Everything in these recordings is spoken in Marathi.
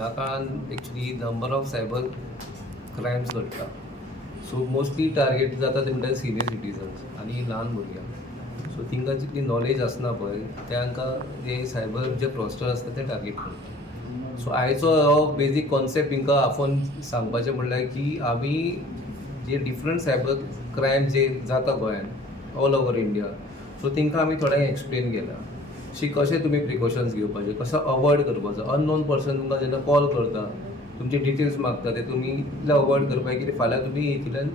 ह्या काळान actually number of cyber crimes घडटा. सो मोस्टली टार्गेट जाता ते म्हणटा सिनियर सिटीजन्स आनी ल्हान भुरग्यांक. सो तिंका जितली नॉलेज आसना पळय तांकां जे सायबर जे फ्रॉस्टर आसता ते टार्गेट करता. सो आयचो हो बेजीक कॉन्सेप्ट तांकां आफोन सांगपाचें म्हणल्यार की आमी जे डिफरंट सायबर क्रायम जे जाता गोंयान ऑल ओवर इंडिया, सो तांकां आमी थोड्यांक एक्सप्लेन केला कशें तुमी प्रिकॉशन्स घेवपाचे, कसो अवॉयड करपाचो. अननोन पर्सन तुमकां जेन्ना कॉल करता तुमचे डिटेल्स मागता ते तुमी इतले अवॉयड करपाक कितें फाल्यां तुमी हेतूंतल्यान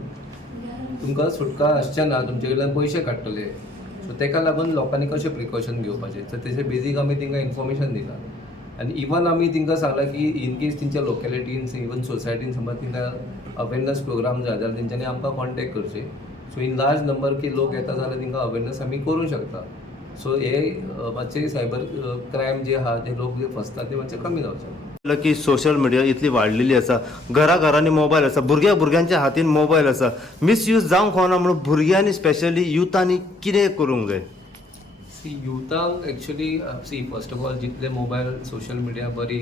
तुमकां सुटका आसचें ना, तुमचे कडल्यान पयशे काडटले. सो ताका लागून लोकांनी कशें प्रिकॉशन घेवपाचें सो तेजे बेजीक आमी तांकां इन्फॉर्मेशन दिलां. आनी इवन आमी तांकां सांगलां की इन केस तेंच्या लोकेलिटीन इवन सोसायटीन समज तांकां अवेरनस प्रोग्राम जाय जाल्यार तेंच्यांनी आमकां कॉन्टेक्ट करचें. सो इन लार्ज नंबर की लोक येता जाल्यार तांकां अवेरनस आमी करूंक शकता. सो हे मातशे सायबर क्रायम जे आहा ते लोक जे फसता ते मातशे कमी जावचे. की सोशल मिडिया इतली वाडलेली आसा, घराघरांनी मोबायल आसा, भुरग्यांच्या हातीन मोबायल आसा, मिसयूज जावंक खावना म्हणून भुरग्यांनी स्पेशली युथांनी कितें करूंक जाय? युथांक एक्चुली फर्स्ट ऑफ ऑल जितले मोबायल सोशल मिडिया बरी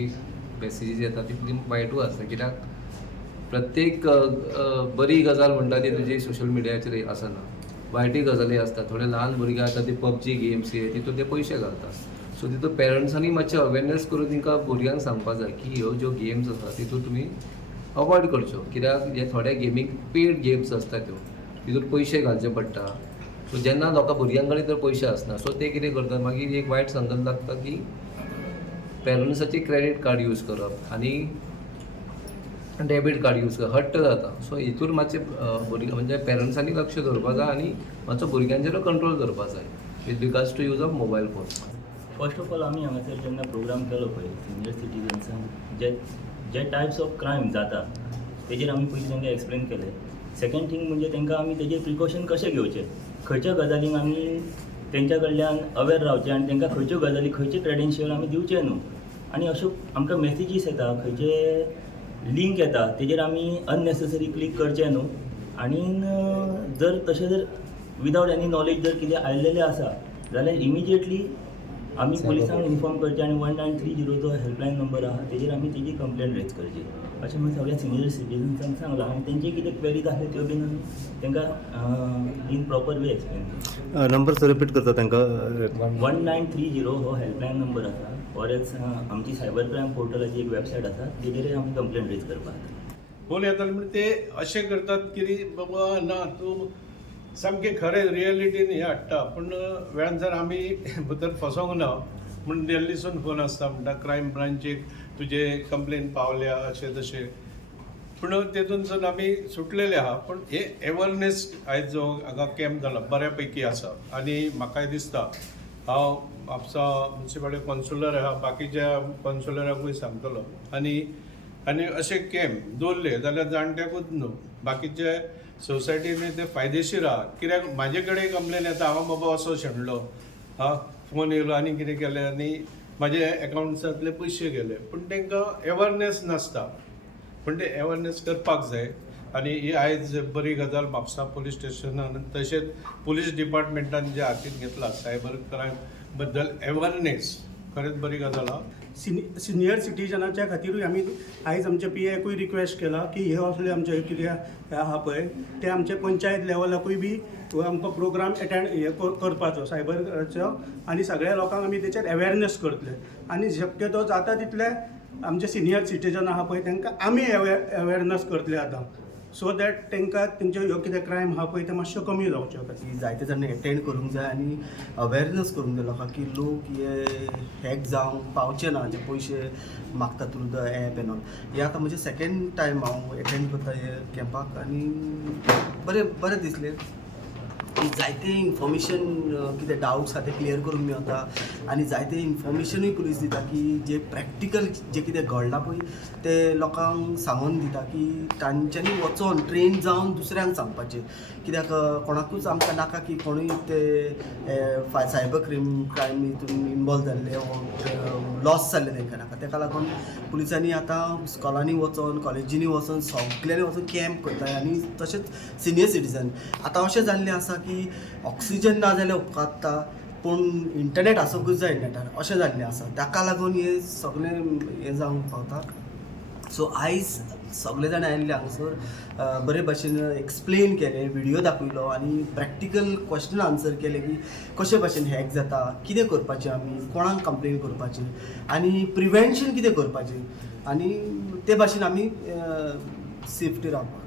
मॅसेजीस येता तितली वायटूय आसता. कित्याक प्रत्येक बरी गजाल म्हणटा ती तुजी सोशल मिडियाचेर आसना, वायटूय गजाली आसता. थोडे ल्हान भुरगे आसता ते पबजी गेम्स तितून ते पयशे घालता. सो तितून पेरंट्सांनी मातशें अवेरनस करून तांकां भुरग्यांक सांगपाक जाय की ह्यो ज्यो गेम्स आसा तितून तुमी अवॉयड करच्यो. कित्याक हे थोड्या गेमीक पेड गेम्स आसता त्यो तितून पयशे घालचे पडटा. सो जेन्ना लोकां भुरग्यां कडेन तर पयशे आसना सो ते कितें करतात मागीर एक वायट संगत लागता की पेरंट्साचे क्रेडीट कार्ड यूज करप आनी डेबीट कार्ड यूज करप हट्ट जाता. सो हितून मातशें भुरग्यां म्हणजे पेरंट्सांनी लक्ष दवरपाक जाय आनी मातसो भुरग्यांचेर कंट्रोल करपाक जाय with regards to use of mobile phone. First of all आमी हांगासर जेन्ना प्रोग्राम केलो पळय सिनियर सिटीजन्सांक जे टायप्स ऑफ क्रायम जाता तेजेर आमी पयलीं तांकां एक्सप्लेन केलें. सेकंड थिंग म्हणजे तांकां आमी तेजेर प्रिकॉशन कशें घेवचें, खंयच्या गजालींक आमी तेंच्या कडल्यान अवेर रावचें आनी तांकां खंयच्यो गजाली खंयचे क्रेडेन्शियल आमी दिवचे न्हू. आनी अश्यो आमकां मॅसेजीस येता, खंयचे लिंक येता तेजेर आमी अननेसेसरी क्लिक करचें न्हू. आनी जर तशें जर विदावट एनी नॉलेज जर कितें आयिल्लें आसा जाल्यार इमिजिएटली आमी पुलिसांक इन्फॉर्म करचें आनी 1930 जो हेल्पलायन नंबर आहा तेजेर आमी तेजी कंप्लेन रेज करची अशें म्हणून सगळ्या सिनियर सिटीजन्सांक सांगलां. आनी तेंचे कितें क्वेरीज आसल्यो त्यो बीन तांकां इन प्रॉपर वे एक्सप्लेन केली. नंबर रिपीट करता तांकां 1930 हो हेल्पलायन नंबर आसा. ऑर एल्स आमची सायबर क्रायम पोर्टलाची एक वेबसायट आसा तेजेर आमी कंप्लेन रेज करपाक. फोन येताले म्हणजे ते अशें करतात की बाबा ना तूं सामकें खरें रियलिटीन हें हाडटा पूण वेळांतर आमी भितर फसोंक ना म्हूण दिल्लीसून फोन आसता म्हणटा क्रायम ब्रांचीक तुजे कंप्लेन पावल्या अशें तशें. पूण तेतूनसून आमी सुटलेले आहा. पूण हे अवेरनेस आयज जो हांगा कॅम्प जाला बऱ्या पैकी आसा आनी म्हाकाय दिसता हांव म्हापसा मुन्सिपालिटी कॉन्सुलर आहा बाकीच्या कॉन्सुलराकूय सांगतलो आनी अशे कॅम्प दवरले जाल्यार जाणट्याकूच न्हू बाकीचे सोसायटीनी ते फायदेशीर आहा. कित्याक म्हाजे कडेन कंप्लेन येता हांव बाबा असो शेणलो फोन येयलो आनी कितें केलें आनी म्हाजे एकाउंट्सांतले पयशे गेले पूण तांकां अवेरनेस नासता. पूण ते अवेरनेस करपाक जाय आनी ही आयज बरी गजाल म्हापसा पुलीस स्टेशनान तशेंच पुलीस डिपार्टमेंटान जे हातीन घेतला सायबर क्रायम बद्दल अवेरनेस खरेंच बरी गजाल आहा. सिनियर सिटीजनाच्या खातीरूय आमी आयज आमच्या PAकूय रिक्वेस्ट केला की हे असले आमचे कितें आहा पळय ते आमचे पंचायत लेवलाकूय बी आमकां प्रोग्राम अटेंड करपाचो सायबरचो आनी सगळ्या लोकांक आमी तेचेर अवेरनेस करतले. आनी शक्यतो जाता तितले आमचे सिनियर सिटीजन आहा पळय तांकां आमी अवेरनेस करतले आतां सो दॅट तांकां तेंच्यो ह्यो कितें क्रायम आहा पळय ते मातश्यो कमी जावच्यो खातीर. जायते जाणांनी एटेंड करूंक जाय आनी अवेरनस करूंक जाय लोकांक की लोक हे हॅक जावंक पावचे ना जे पयशे मागता through the app and all. हे आतां म्हणजे सेकेंड टायम हांव एटेंड करता हे कॅम्पाक आनी बरें दिसलें की जायते इन्फॉर्मेशन कितें डावट्स आहा ते क्लियर करूंक मेळटा आनी जायते इन्फॉर्मेशनूय पुलीस दिता की जे प्रॅक्टिकल जे कितें घडलां पळय ते लोकांक सांगून दिता की तांच्यांनी वचोन ट्रेन जावन दुसऱ्यांक सांगपाचें. कित्याक कोणाकूच आमकां नाका की कोणूय ते सायबर क्रायम हितून इनवॉल्व जाल्ले वो लॉस जाल्ले तांकां नाका. ताका लागून पुलिसांनी आतां स्कॉलांनी वचोन कॉलेजींनी वचोन सगळ्यांनी वचोन कॅम्प करता आनी तशेंच सिनियर सिटीजन आतां अशें जाल्लें आसा की ऑक्सिजन ना जाल्यार उपकारता पूण इंटरनेट आसोंकूच जाय नेटार अशें जाल्लें आसा. ताका लागून हे सगळें हें जावंक पावता सो आयज सगळे जाण आयिल्ले हांगसर बरे भशेन एक्सप्लेन केले, व्हिडिओ दाखयलो आनी प्रॅक्टिकल क्वेश्चन आन्सर केले की कशे भशेन हॅक जाता, कितें करपाचें आमी, कोणाक कंप्लेन करपाची आनी प्रिवेंशन कितें करपाचें आनी ते भाशेन आमी सेफ्टी रावपाक.